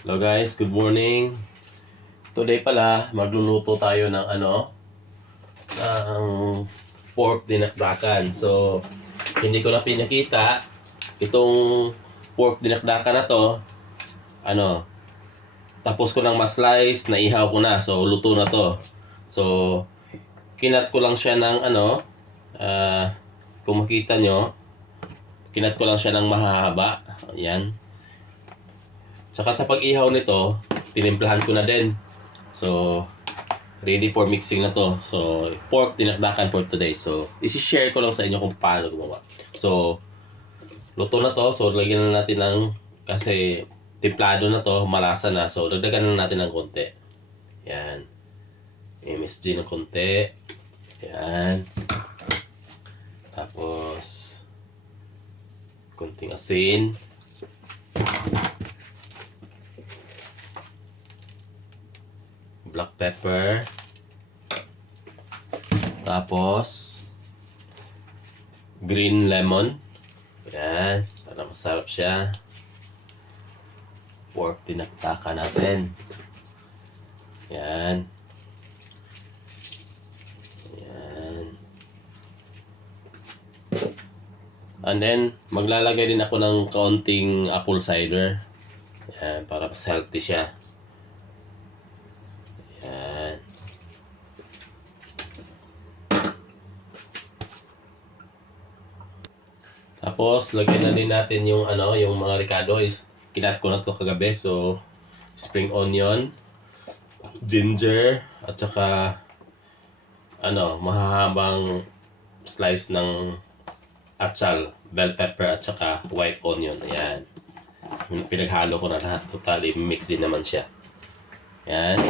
Hello guys, good morning. Today pala, magluluto tayo ng ng pork dinakdakan. So, hindi ko na pinakita itong pork dinakdakan na to. Tapos ko lang ma-slice, naihaw ko na. So, luto na to. So, kinat ko lang siya ng kung makita nyo, kinat ko lang siya ng mahahaba. Ayan. Saka sa pag-ihaw nito, tinimplahan ko na din. So, ready for mixing na to. So, pork dinakdakan for today. So, isi-share ko lang sa inyo kung paano gumawa. So, luto na to. So, lagyan na natin ng, kasi timplado na to, malasa na. So, dagdagan na natin ng konti. Yan. MSG ng konti. Yan. Tapos, konting asin. Black pepper. Tapos green lemon. Yan, para masarap siya. Pork tinaktakan natin. Yan. Yan. And then maglalagay din ako ng kaunting apple cider. Yan, para mas healthy siya. Yan. Tapos lagyan na din natin yung yung mga ricado is kinat ko na to kagabi. So spring onion, ginger, at saka mahahabang slice ng atsal, bell pepper, at saka white onion. Ayan. Pinaghalo ko na lahat. Totally mix din naman siya. Yan.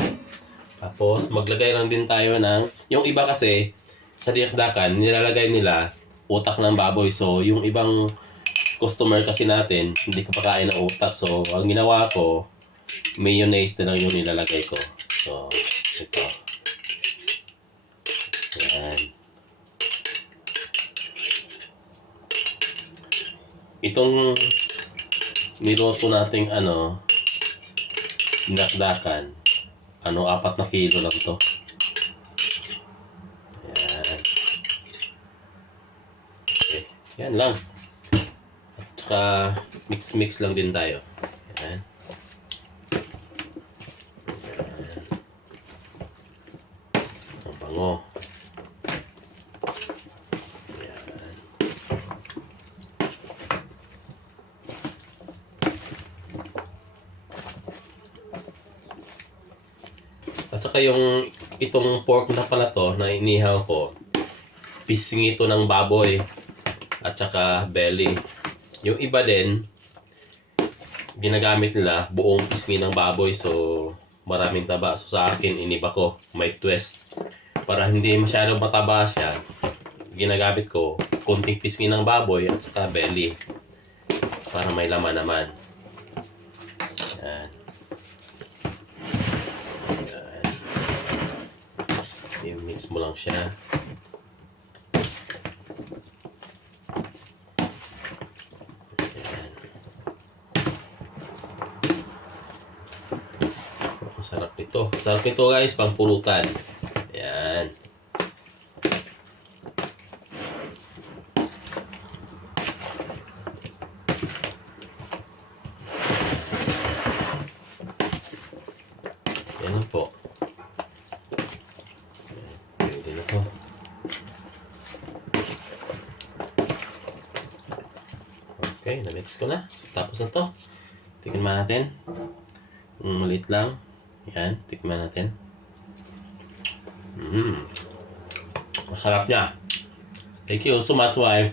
Tapos, maglagay lang din tayo ng, yung iba kasi, sa dinakdakan, nilalagay nila utak ng baboy. So, yung ibang customer kasi natin, hindi ko pakain ng utak. So, ang ginawa ko, mayonnaise na lang yung nilalagay ko. So, ito. Yan. Itong niluto nating dinakdakan, 4 na kilo lang to. Ayan. Okay. Yan lang. At saka mix lang din tayo. Ayan. Ayan. Ang bango. Ayan. At saka itong pork na pala to na inihaw ko, pising ito ng baboy at saka belly. Yung iba din, ginagamit nila buong pisngi ng baboy, so maraming taba. So sa akin, iniba ko, may twist. Para hindi masyadong mataba siya, ginagamit ko konting pisngi ng baboy at saka belly. Para may laman naman. Yan. I-mix mo lang siya. Ayan. Ang sarap nito. Sarap nito guys, pang pulutan. Ayan. Ayan po. Okay, na-mix ko na. So, tapos na to. Tikman natin. Maliit lang. Yan, tikman natin. Masarap niya. Thank you so much, wife.